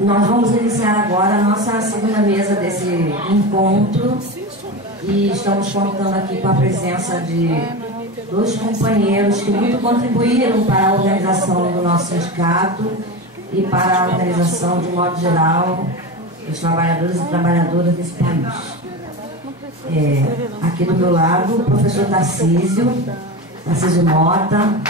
Nós vamos iniciar agora a nossa segunda mesa desse encontro e estamos contando aqui com a presença de dois companheiros que muito contribuíram para a organização do nosso sindicato e para a organização, de modo geral, dos trabalhadores e trabalhadoras desse país. Aqui do meu lado, o professor Tarcísio Mota,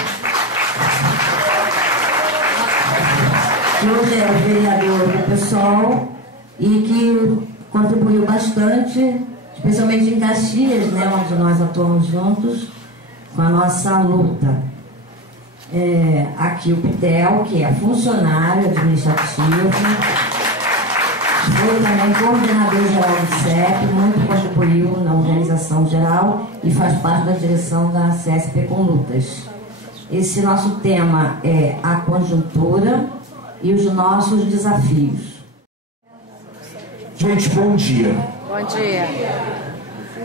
que hoje é o vereador do PSOL e que contribuiu bastante, especialmente em Caxias, né, onde nós atuamos juntos, com a nossa luta. Aqui o Pitel, que é funcionário administrativo, foi também coordenador geral do CEP, muito contribuiu na organização geral e faz parte da direção da CSP com Lutas. Esse nosso tema é a conjuntura e os nossos desafios. Gente, bom dia. Bom dia.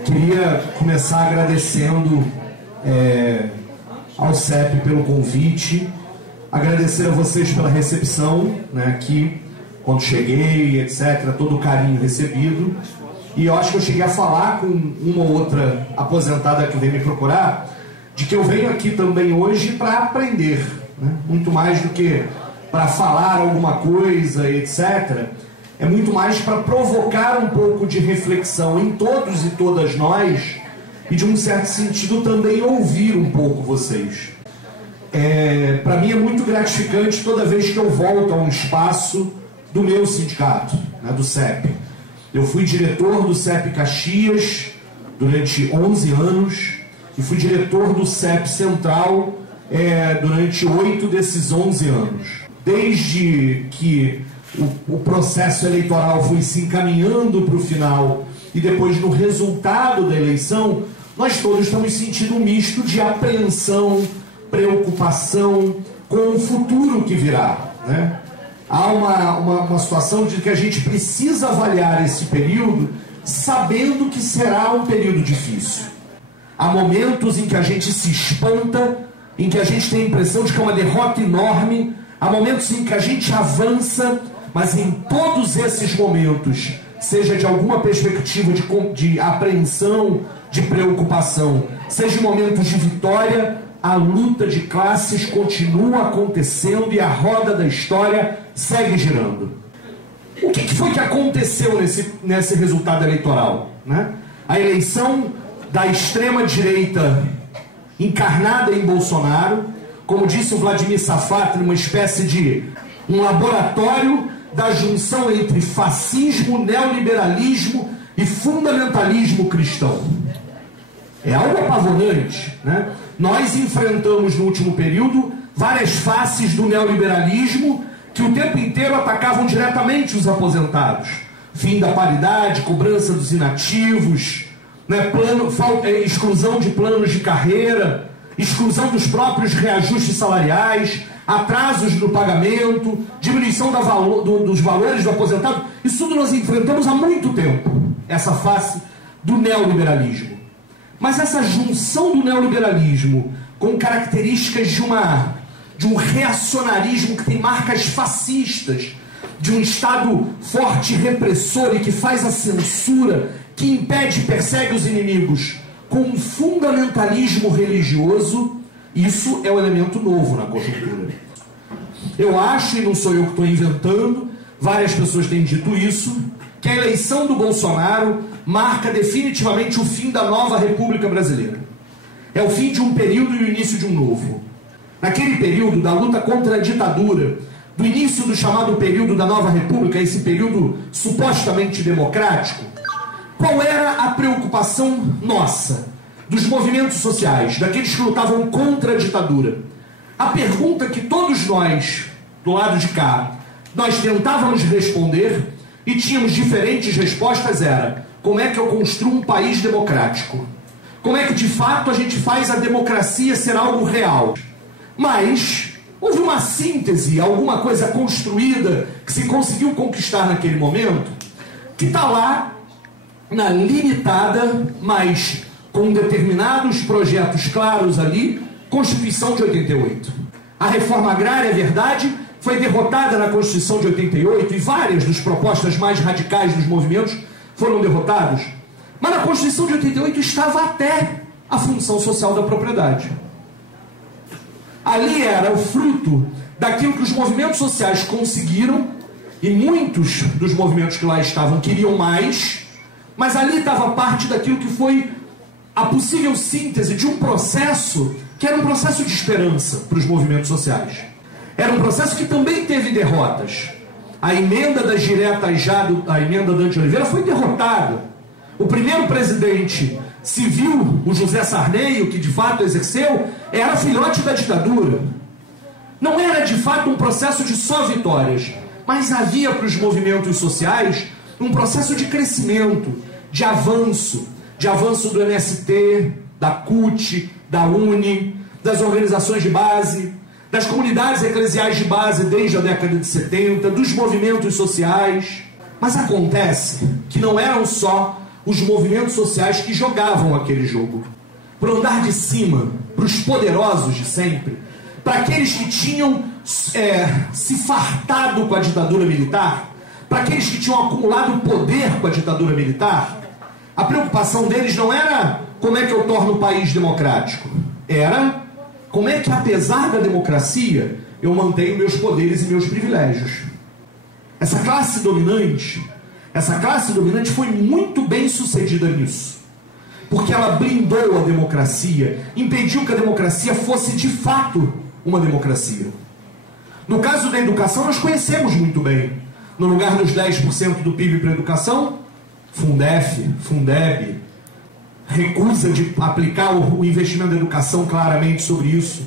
Queria começar agradecendo ao CEP pelo convite, agradecer a vocês pela recepção, né, aqui, quando cheguei, etc., todo o carinho recebido. E eu acho que eu cheguei a falar com uma ou outra aposentada que veio me procurar, de que eu venho aqui também hoje para aprender, né? Muito mais do que para falar alguma coisa, etc. É muito mais para provocar um pouco de reflexão em todos e todas nós e, de um certo sentido, também ouvir um pouco vocês. Para mim é muito gratificante toda vez que eu volto a um espaço do meu sindicato, né, do CEP. Eu fui diretor do CEP Caxias durante 11 anos e fui diretor do CEP Central durante 8 desses 11 anos. Desde que o processo eleitoral foi se encaminhando para o final e depois no resultado da eleição, nós todos estamos sentindo um misto de apreensão, preocupação com o futuro que virá, né? Há uma situação de que a gente precisa avaliar esse período sabendo que será um período difícil. Há momentos em que a gente se espanta, em que a gente tem a impressão de que é uma derrota enorme. Há momentos em que a gente avança, mas em todos esses momentos, seja de alguma perspectiva de apreensão, de preocupação, seja em momentos de vitória, a luta de classes continua acontecendo e a roda da história segue girando. O que foi que aconteceu nesse resultado eleitoral, né? A eleição da extrema-direita encarnada em Bolsonaro, como disse o Vladimir Safat, numa espécie de um laboratório da junção entre fascismo, neoliberalismo e fundamentalismo cristão. É algo apavorante, né? Nós enfrentamos no último período várias faces do neoliberalismo que o tempo inteiro atacavam diretamente os aposentados. Fim da paridade, cobrança dos inativos, né? Exclusão de planos de carreira, exclusão dos próprios reajustes salariais, atrasos no pagamento, diminuição dos valores do aposentado. Isso tudo nós enfrentamos há muito tempo, essa face do neoliberalismo. Mas essa junção do neoliberalismo com características de um reacionarismo que tem marcas fascistas, de um Estado forte e repressor e que faz a censura, que impede e persegue os inimigos, com um fundamentalismo religioso, isso é um elemento novo na conjuntura. Eu acho, e não sou eu que estou inventando, várias pessoas têm dito isso, que a eleição do Bolsonaro marca definitivamente o fim da nova República Brasileira. É o fim de um período e o início de um novo. Naquele período da luta contra a ditadura, do início do chamado período da nova República, esse período supostamente democrático, qual era a preocupação nossa, dos movimentos sociais, daqueles que lutavam contra a ditadura? A pergunta que todos nós, do lado de cá, nós tentávamos responder e tínhamos diferentes respostas era: como é que eu construo um país democrático? Como é que de fato a gente faz a democracia ser algo real? Mas houve uma síntese, alguma coisa construída que se conseguiu conquistar naquele momento, que está lá na limitada, mas com determinados projetos claros ali, Constituição de 88. A reforma agrária, é verdade, foi derrotada na Constituição de 88 e várias das propostas mais radicais dos movimentos foram derrotados. Mas na Constituição de 88 estava até a função social da propriedade. Ali era o fruto daquilo que os movimentos sociais conseguiram, e muitos dos movimentos que lá estavam queriam mais, mas ali estava parte daquilo que foi a possível síntese de um processo que era um processo de esperança para os movimentos sociais. Era um processo que também teve derrotas. A emenda das diretas a emenda Dante Oliveira foi derrotada. O primeiro presidente civil, o José Sarney, que de fato exerceu, era filhote da ditadura. Não era de fato um processo de só vitórias, mas havia para os movimentos sociais um processo de crescimento, de avanço do MST, da CUT, da UNE, das organizações de base, das comunidades eclesiais de base desde a década de 70, dos movimentos sociais. Mas acontece que não eram só os movimentos sociais que jogavam aquele jogo. Para o andar de cima, para os poderosos de sempre, para aqueles que tinham se fartado com a ditadura militar, para aqueles que tinham acumulado poder com a ditadura militar, a preocupação deles não era como é que eu torno o país democrático, era como é que, apesar da democracia, eu mantenho meus poderes e meus privilégios. Essa classe dominante foi muito bem sucedida nisso, porque ela blindou a democracia, impediu que a democracia fosse de fato uma democracia. No caso da educação, nós conhecemos muito bem. No lugar dos 10% do PIB para a educação, Fundef, Fundeb, recusa de aplicar o investimento da educação claramente sobre isso.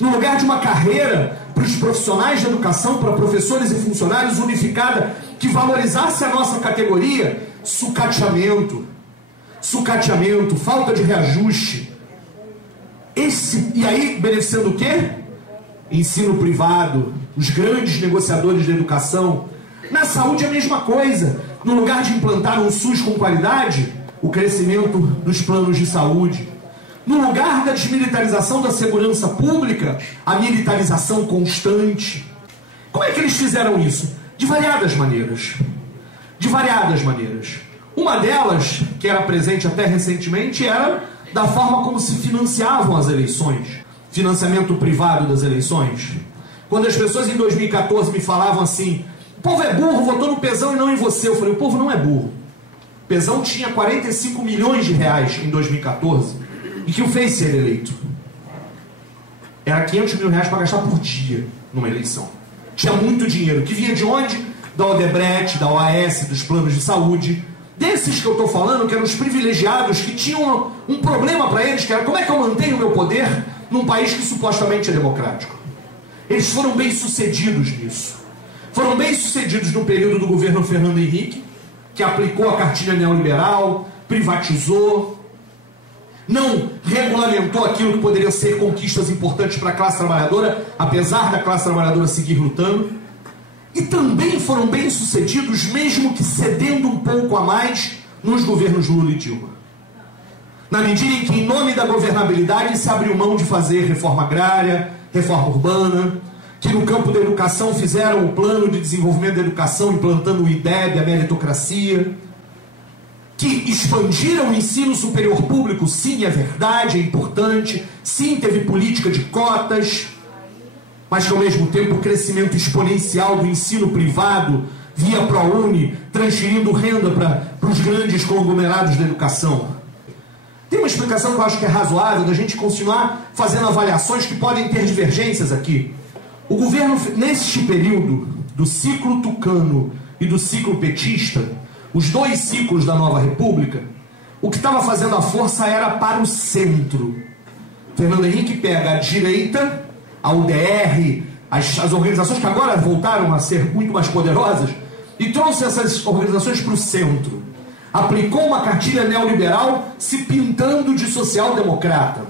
No lugar de uma carreira para os profissionais da educação, para professores e funcionários unificada, que valorizasse a nossa categoria, sucateamento, falta de reajuste. E aí, beneficiando o quê? Ensino privado, os grandes negociadores da educação. Na saúde é a mesma coisa. No lugar de implantar um SUS com qualidade, o crescimento dos planos de saúde. No lugar da desmilitarização da segurança pública, a militarização constante. Como é que eles fizeram isso? De variadas maneiras. Uma delas, que era presente até recentemente, era da forma como se financiavam as eleições. Financiamento privado das eleições. Quando as pessoas em 2014 me falavam assim: o povo é burro, votou no Pezão e não em você. Eu falei: o povo não é burro. O Pezão tinha 45 milhões de reais em 2014 e que o fez ser eleito. Era 500 mil reais para gastar por dia numa eleição. Tinha muito dinheiro, que vinha de onde? Da Odebrecht, da OAS, dos planos de saúde. Desses que eu estou falando, que eram os privilegiados, que tinham um problema para eles, que era: como é que eu mantenho o meu poder num país que supostamente é democrático? Eles foram bem-sucedidos nisso. Foram bem-sucedidos no período do governo Fernando Henrique, que aplicou a cartilha neoliberal, privatizou, não regulamentou aquilo que poderiam ser conquistas importantes para a classe trabalhadora, apesar da classe trabalhadora seguir lutando. E também foram bem-sucedidos, mesmo que cedendo um pouco a mais, nos governos Lula e Dilma. Na medida em que, em nome da governabilidade, se abriu mão de fazer reforma agrária, reforma urbana, que no campo da educação fizeram o plano de desenvolvimento da educação, implantando o IDEB, a meritocracia, que expandiram o ensino superior público. Sim, é verdade, é importante. Sim, teve política de cotas, mas que ao mesmo tempo o crescimento exponencial do ensino privado via ProUni, transferindo renda para os grandes conglomerados da educação. Tem uma explicação que eu acho que é razoável, da gente continuar fazendo avaliações que podem ter divergências aqui. O governo, neste período do ciclo tucano e do ciclo petista, os dois ciclos da nova república, o que estava fazendo a força era para o centro. Fernando Henrique pega a direita, a UDR, as organizações que agora voltaram a ser muito mais poderosas, e trouxe essas organizações para o centro. Aplicou uma cartilha neoliberal se pintando de social-democrata.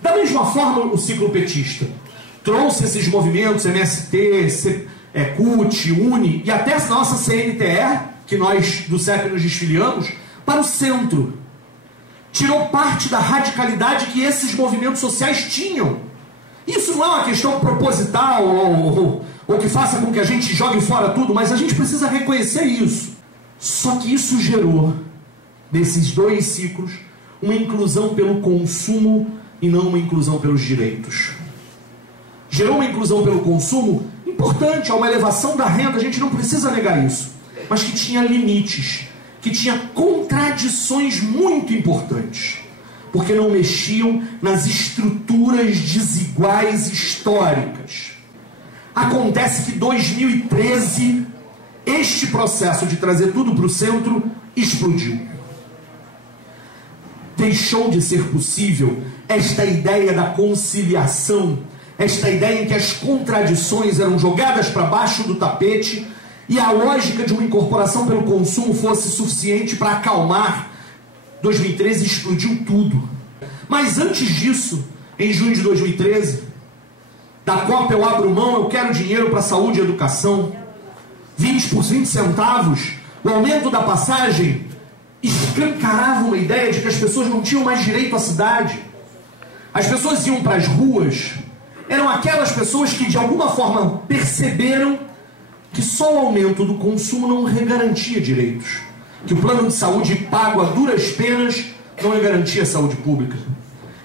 Da mesma forma, o ciclo petista trouxe esses movimentos, MST, CUT, UNE, e até a nossa CNTE, que nós do CEP nos desfiliamos, para o centro. Tirou parte da radicalidade que esses movimentos sociais tinham. Isso não é uma questão proposital ou que faça com que a gente jogue fora tudo, mas a gente precisa reconhecer isso. Só que isso gerou, nesses 2 ciclos, uma inclusão pelo consumo e não uma inclusão pelos direitos. Gerou uma inclusão pelo consumo importante, há uma elevação da renda, a gente não precisa negar isso, mas que tinha limites, que tinha contradições muito importantes, porque não mexiam nas estruturas desiguais históricas. Acontece que em 2013, este processo de trazer tudo para o centro explodiu. Deixou de ser possível esta ideia da conciliação, esta ideia em que as contradições eram jogadas para baixo do tapete e a lógica de uma incorporação pelo consumo fosse suficiente para acalmar. 2013 explodiu tudo. Mas antes disso, em junho de 2013, da Copa eu abro mão, eu quero dinheiro para saúde e educação, 20 por 20 centavos, o aumento da passagem escancarava uma ideia de que as pessoas não tinham mais direito à cidade. As pessoas iam para as ruas, eram aquelas pessoas que de alguma forma perceberam que só o aumento do consumo não garantia direitos, que o plano de saúde pago a duras penas não garantia a saúde pública,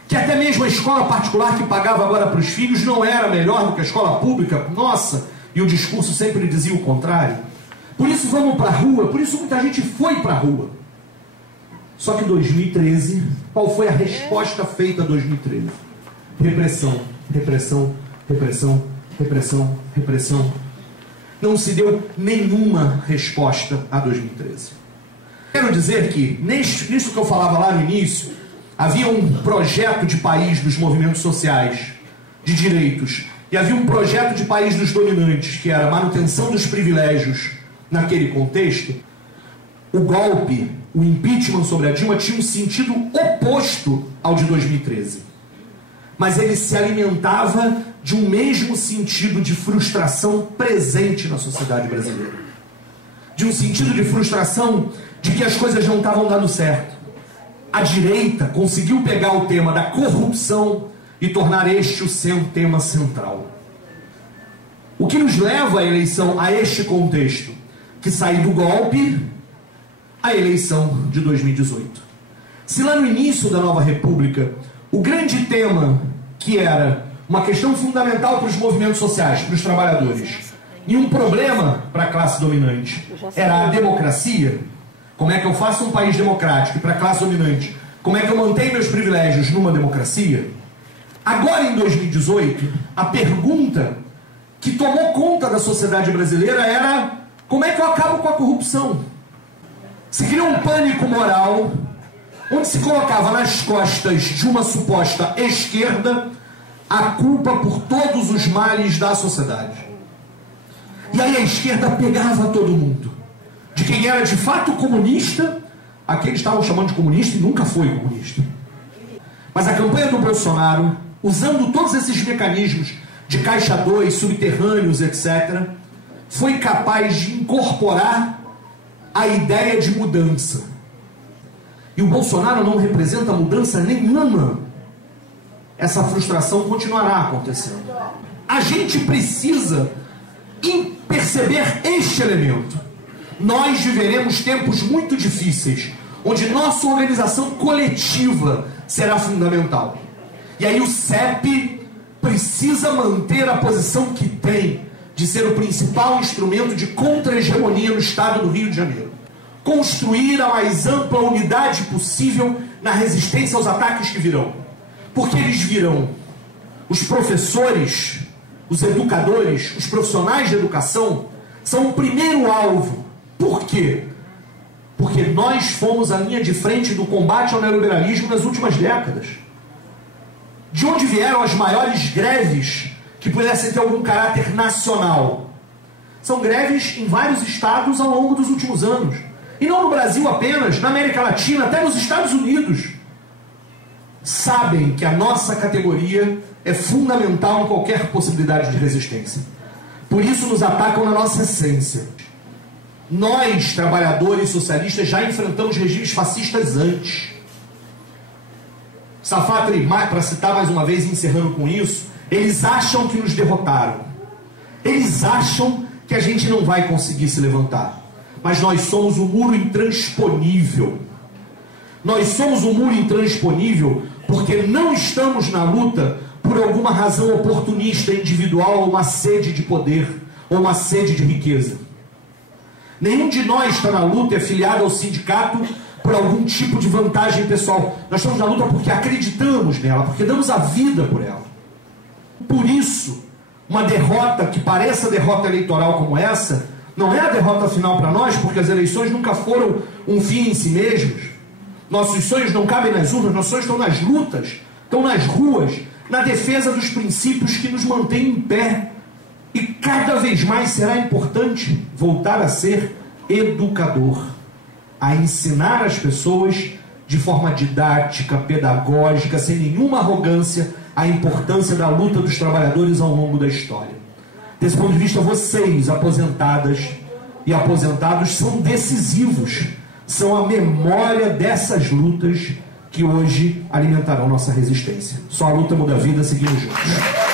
que até mesmo a escola particular que pagava agora para os filhos não era melhor do que a escola pública. Nossa, e o discurso sempre dizia o contrário. Por isso vamos para a rua, por isso muita gente foi para a rua. Só que em 2013, qual foi a resposta feita em 2013? Repressão, repressão, repressão, repressão, repressão. Não se deu nenhuma resposta a 2013. Quero dizer que, nisso que eu falava lá no início, havia um projeto de país dos movimentos sociais, de direitos, e havia um projeto de país dos dominantes, que era a manutenção dos privilégios naquele contexto. O golpe, o impeachment sobre a Dilma tinha um sentido oposto ao de 2013. Mas ele se alimentava de um mesmo sentido de frustração presente na sociedade brasileira. De um sentido de frustração de que as coisas não estavam dando certo. A direita conseguiu pegar o tema da corrupção e tornar este o seu tema central. O que nos leva à eleição, a este contexto, que saiu do golpe à eleição de 2018. Se lá no início da nova república, o grande tema, que era uma questão fundamental para os movimentos sociais, para os trabalhadores, e um problema para a classe dominante, era a democracia. Como é que eu faço um país democrático? E para a classe dominante, como é que eu mantenho meus privilégios numa democracia? Agora, em 2018, a pergunta que tomou conta da sociedade brasileira era: como é que eu acabo com a corrupção? Se criou um pânico moral, onde se colocava nas costas de uma suposta esquerda a culpa por todos os males da sociedade. E aí a esquerda pegava todo mundo. De quem era de fato comunista, aqueles estavam chamando de comunista e nunca foi comunista. Mas a campanha do Bolsonaro, usando todos esses mecanismos de caixa 2, subterrâneos, etc., foi capaz de incorporar a ideia de mudança. E o Bolsonaro não representa mudança nenhuma. Essa frustração continuará acontecendo. A gente precisa perceber este elemento. Nós viveremos tempos muito difíceis, onde nossa organização coletiva será fundamental. E aí o CEP precisa manter a posição que tem de ser o principal instrumento de contra-hegemonia no estado do Rio de Janeiro. Construir a mais ampla unidade possível na resistência aos ataques que virão. Porque eles virão. Os professores, os educadores, os profissionais de educação são o primeiro alvo. Por quê? Porque nós fomos a linha de frente do combate ao neoliberalismo nas últimas décadas. De onde vieram as maiores greves que pudessem ter algum caráter nacional? São greves em vários estados ao longo dos últimos anos. E não no Brasil apenas, na América Latina, até nos Estados Unidos. Sabem que a nossa categoria é fundamental em qualquer possibilidade de resistência. Por isso nos atacam na nossa essência. Nós, trabalhadores socialistas, já enfrentamos regimes fascistas antes. Safatri, para citar mais uma vez, encerrando com isso, eles acham que nos derrotaram. Eles acham que a gente não vai conseguir se levantar, mas nós somos um muro intransponível. Nós somos um muro intransponível porque não estamos na luta por alguma razão oportunista, individual, ou uma sede de poder, ou uma sede de riqueza. Nenhum de nós está na luta, é filiado ao sindicato por algum tipo de vantagem pessoal. Nós estamos na luta porque acreditamos nela, porque damos a vida por ela. Por isso, uma derrota que pareça derrota eleitoral como essa, não é a derrota final para nós, porque as eleições nunca foram um fim em si mesmos. Nossos sonhos não cabem nas urnas, nossos sonhos estão nas lutas, estão nas ruas, na defesa dos princípios que nos mantêm em pé. E cada vez mais será importante voltar a ser educador, a ensinar as pessoas de forma didática, pedagógica, sem nenhuma arrogância, a importância da luta dos trabalhadores ao longo da história. Desse ponto de vista, vocês, aposentadas e aposentados, são decisivos, são a memória dessas lutas que hoje alimentarão nossa resistência. Só a luta muda a vida, seguimos juntos.